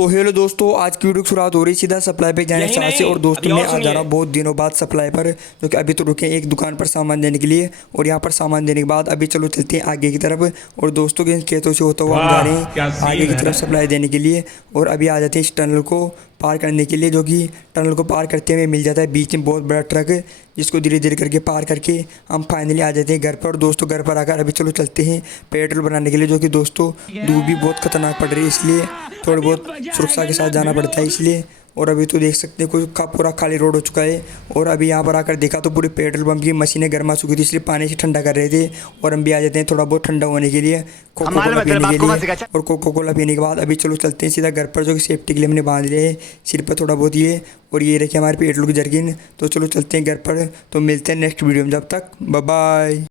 तो हेलो दोस्तों, आज की वीडियो की शुरुआत हो रही सीधा सप्लाई पे जाने से से। और दोस्तों मैं आ जा रहा हूँ बहुत दिनों बाद सप्लाई पर, जो कि अभी तो रुके एक दुकान पर सामान देने के लिए। और यहाँ पर सामान देने के बाद अभी चलो चलते हैं आगे की तरफ। और दोस्तों के इन खेतों से होता हुआ हम जा रहे वाह क्या हैं आगे सीन की तरफ है। सप्लाई देने के लिए। और अभी आ जाते हैं इस टनल को पार करने के लिए, जो कि टनल को पार करते हुए मिल जाता है बीच में बहुत बड़ा ट्रक, जिसको धीरे धीरे करके पार करके हम फाइनली आ जाते हैं घर पर। और दोस्तों घर पर आकर अभी चलो चलते हैं पेट्रोल बनाने के लिए, जो कि दोस्तों धूप भी बहुत खतरनाक पड़ रही है, इसलिए थोड़ी बहुत सुरक्षा के साथ जाना पड़ता है इसलिए। और अभी तो देख सकते हैं कोई पूरा खाली रोड हो चुका है। और अभी यहाँ पर आकर देखा तो पूरे पेट्रोल पंप की मशीनें गर्मा चुकी थी, इसलिए पानी से ठंडा कर रहे थे। और हम भी आ जाते हैं थोड़ा बहुत ठंडा होने के लिए, कोको कोला पीने के लिए। और कोको कोला पीने के बाद अभी चलो चलते हैं सीधा घर पर, जो कि सेफ्टी के लिए हमने बांध लिया है सिर पर थोड़ा बहुत ये। और ये रखिए हमारे पेट्रोल की जर्किन। तो चलो चलते हैं घर पर, तो मिलते हैं नेक्स्ट वीडियो में, जब तक बाय बाय।